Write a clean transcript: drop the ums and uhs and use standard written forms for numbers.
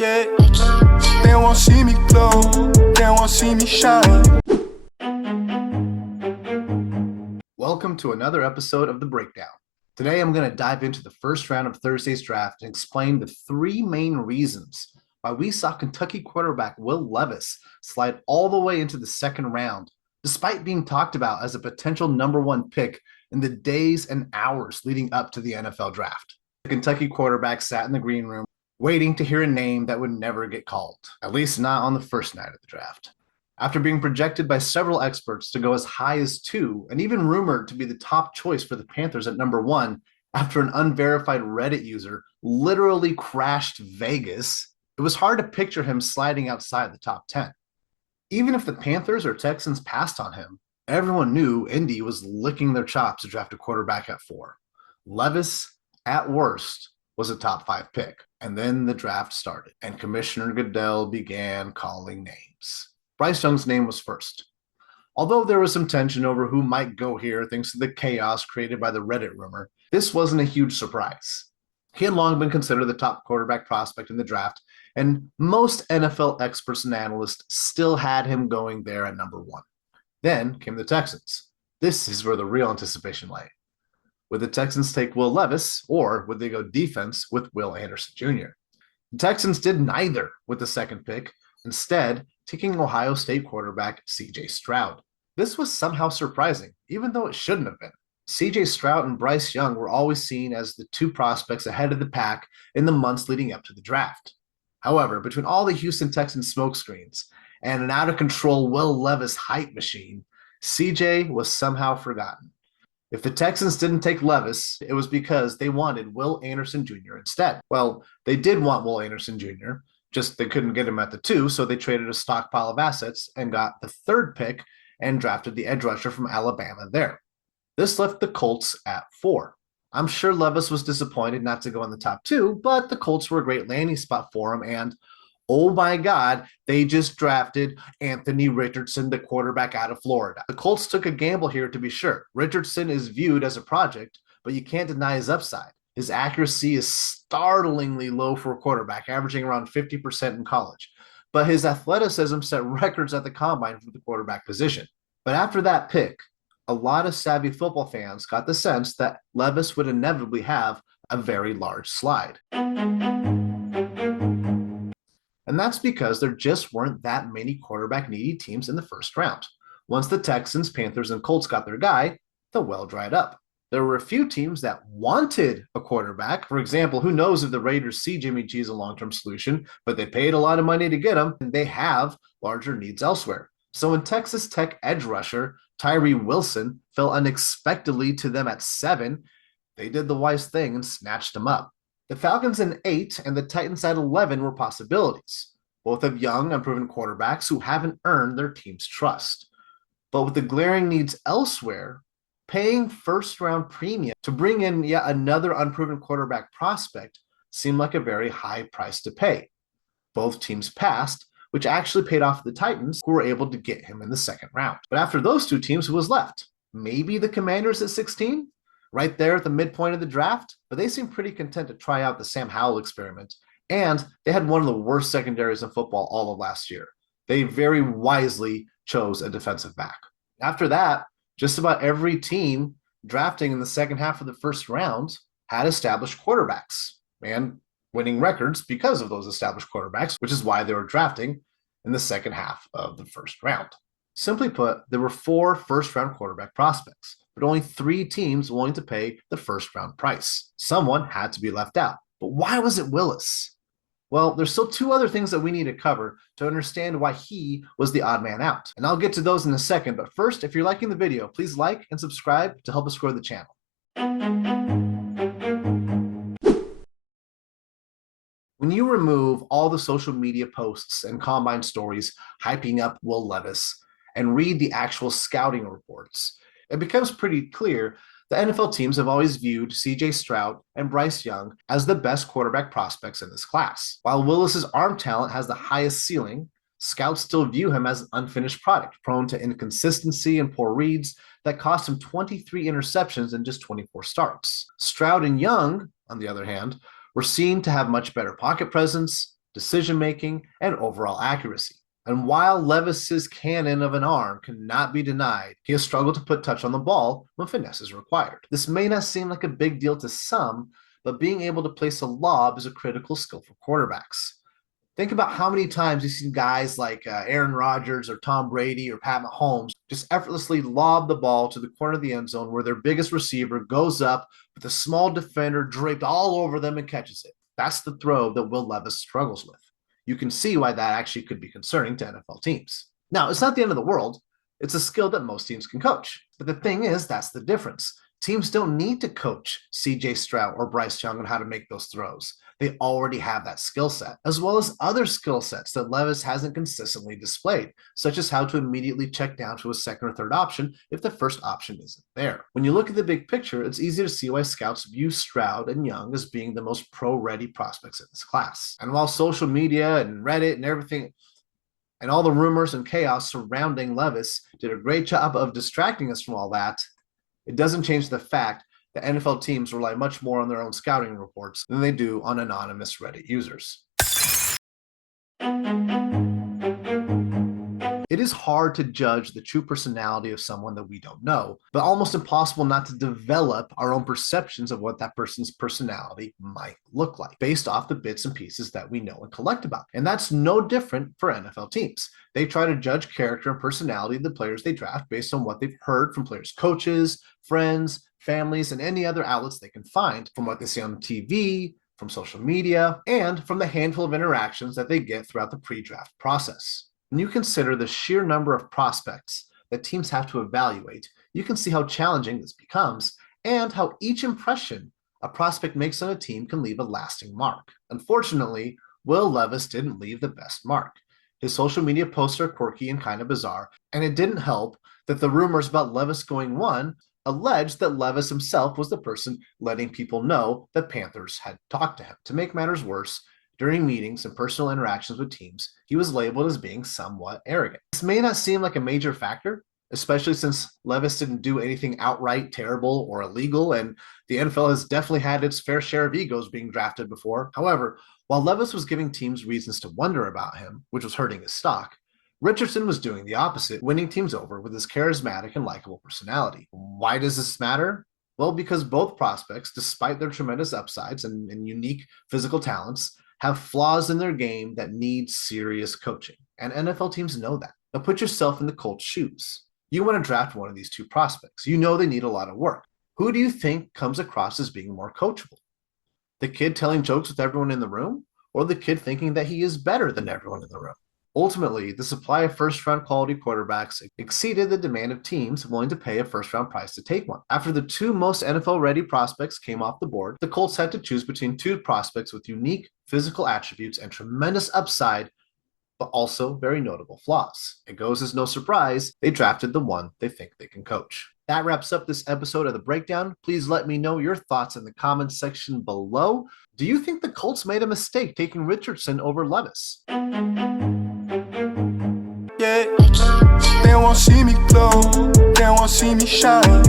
Yeah, they won't see me glow, they won't see me shine. Welcome to another episode of The Breakdown. Today I'm going to dive into the first round of Thursday's draft and explain the three main reasons why we saw Kentucky quarterback Will Levis slide all the way into the second round, despite being talked about as a potential number one pick in the days and hours leading up to the NFL draft. The Kentucky quarterback sat in the green room waiting to hear a name that would never get called, at least not on the first night of the draft. After being projected by several experts to go as high as 2, and even rumored to be the top choice for the Panthers at number 1, after an unverified Reddit user literally crashed Vegas, it was hard to picture him sliding outside the top 10. Even if the Panthers or Texans passed on him, everyone knew Indy was licking their chops to draft a quarterback at 4. Levis, at worst, was a top 5 pick. And then the draft started, and Commissioner Goodell began calling names. Bryce Young's name was first. Although there was some tension over who might go here thanks to the chaos created by the Reddit rumor, this wasn't a huge surprise. He had long been considered the top quarterback prospect in the draft, and most NFL experts and analysts still had him going there at number 1. Then came the Texans. This is where the real anticipation lay. Would the Texans take Will Levis, or would they go defense with Will Anderson Jr.? The Texans did neither with the second pick, instead taking Ohio State quarterback C.J. Stroud. This was somehow surprising, even though it shouldn't have been. C.J. Stroud and Bryce Young were always seen as the two prospects ahead of the pack in the months leading up to the draft. However, between all the Houston Texans smokescreens and an out-of-control Will Levis hype machine, C.J. was somehow forgotten. If the Texans didn't take Levis, it was because they wanted Will Anderson Jr. instead. Well, they did want Will Anderson Jr., just they couldn't get him at the 2, so they traded a stockpile of assets and got the 3rd pick and drafted the edge rusher from Alabama there. This left the Colts at 4. I'm sure Levis was disappointed not to go in the top 2, but the Colts were a great landing spot for him, and oh my God, they just drafted Anthony Richardson, the quarterback out of Florida. The Colts took a gamble here, to be sure. Richardson is viewed as a project, but you can't deny his upside. His accuracy is startlingly low for a quarterback, averaging around 50% in college. But his athleticism set records at the combine for the quarterback position. But after that pick, a lot of savvy football fans got the sense that Levis would inevitably have a very large slide. And that's because there just weren't that many quarterback-needy teams in the first round. Once the Texans, Panthers, and Colts got their guy, the well dried up. There were a few teams that wanted a quarterback. For example, who knows if the Raiders see Jimmy G as a long-term solution, but they paid a lot of money to get him, and they have larger needs elsewhere. So when Texas Tech edge rusher Tyree Wilson fell unexpectedly to them at 7, they did the wise thing and snatched him up. The Falcons in 8 and the Titans at 11 were possibilities, both of young, unproven quarterbacks who haven't earned their team's trust. But with the glaring needs elsewhere, paying first-round premium to bring in yet another unproven quarterback prospect seemed like a very high price to pay. Both teams passed, which actually paid off the Titans, who were able to get him in the second round. But after those two teams, who was left? Maybe the Commanders at 16? Right there at the midpoint of the draft? But they seemed pretty content to try out the Sam Howell experiment, and they had one of the worst secondaries in football all of last year. They very wisely chose a defensive back. After that, just about every team drafting in the second half of the first round had established quarterbacks and winning records because of those established quarterbacks, which is why they were drafting in the second half of the first round. Simply put, there were 4 first-round quarterback prospects, but only 3 teams willing to pay the first-round price. Someone had to be left out. But why was it Willis? Well, there's still 2 other things that we need to cover to understand why he was the odd man out. And I'll get to those in a second, but first, if you're liking the video, please like and subscribe to help us grow the channel. When you remove all the social media posts and combine stories hyping up Will Levis and read the actual scouting reports, it becomes pretty clear the NFL teams have always viewed C.J. Stroud and Bryce Young as the best quarterback prospects in this class. While Willis's arm talent has the highest ceiling, scouts still view him as an unfinished product, prone to inconsistency and poor reads that cost him 23 interceptions in just 24 starts. Stroud and Young, on the other hand, were seen to have much better pocket presence, decision-making, and overall accuracy. And while Levis's cannon of an arm cannot be denied, he has struggled to put touch on the ball when finesse is required. This may not seem like a big deal to some, but being able to place a lob is a critical skill for quarterbacks. Think about how many times you've seen guys like Aaron Rodgers or Tom Brady or Pat Mahomes just effortlessly lob the ball to the corner of the end zone where their biggest receiver goes up with a small defender draped all over them and catches it. That's the throw that Will Levis struggles with. You can see why that actually could be concerning to NFL teams. Now, it's not the end of the world. It's a skill that most teams can coach. But the thing is, that's the difference. Teams don't need to coach CJ Stroud or Bryce Young on how to make those throws. They already have that skill set, as well as other skill sets that Levis hasn't consistently displayed, such as how to immediately check down to a second or third option if the first option isn't there. When you look at the big picture, it's easy to see why scouts view Stroud and Young as being the most pro-ready prospects in this class. And while social media and Reddit and everything and all the rumors and chaos surrounding Levis did a great job of distracting us from all that, it doesn't change the fact that NFL teams rely much more on their own scouting reports than they do on anonymous Reddit users. It is hard to judge the true personality of someone that we don't know, but almost impossible not to develop our own perceptions of what that person's personality might look like based off the bits and pieces that we know and collect about. And that's no different for NFL teams. They try to judge character and personality of the players they draft based on what they've heard from players' coaches, friends, families, and any other outlets they can find, from what they see on TV, from social media, and from the handful of interactions that they get throughout the pre-draft process. When you consider the sheer number of prospects that teams have to evaluate, you can see how challenging this becomes and how each impression a prospect makes on a team can leave a lasting mark. Unfortunately, Will Levis didn't leave the best mark. His social media posts are quirky and kind of bizarre, and it didn't help that the rumors about Levis going one alleged that Levis himself was the person letting people know that Panthers had talked to him. To make matters worse, during meetings and personal interactions with teams, he was labeled as being somewhat arrogant. This may not seem like a major factor, especially since Levis didn't do anything outright terrible or illegal, and the NFL has definitely had its fair share of egos being drafted before. However, while Levis was giving teams reasons to wonder about him, which was hurting his stock, Richardson was doing the opposite, winning teams over with his charismatic and likable personality. Why does this matter? Well, because both prospects, despite their tremendous upsides and unique physical talents, have flaws in their game that need serious coaching. And NFL teams know that. Now put yourself in the Colts' shoes. You want to draft one of these two prospects. You know they need a lot of work. Who do you think comes across as being more coachable? The kid telling jokes with everyone in the room? Or the kid thinking that he is better than everyone in the room? Ultimately, the supply of first-round quality quarterbacks exceeded the demand of teams willing to pay a first-round price to take one. After the two most NFL-ready prospects came off the board, the Colts had to choose between two prospects with unique physical attributes and tremendous upside, but also very notable flaws. It goes as no surprise, they drafted the one they think they can coach. That wraps up this episode of The Breakdown. Please let me know your thoughts in the comments section below. Do you think the Colts made a mistake taking Richardson over Levis? Yeah, they won't see me glow, they won't see me shine.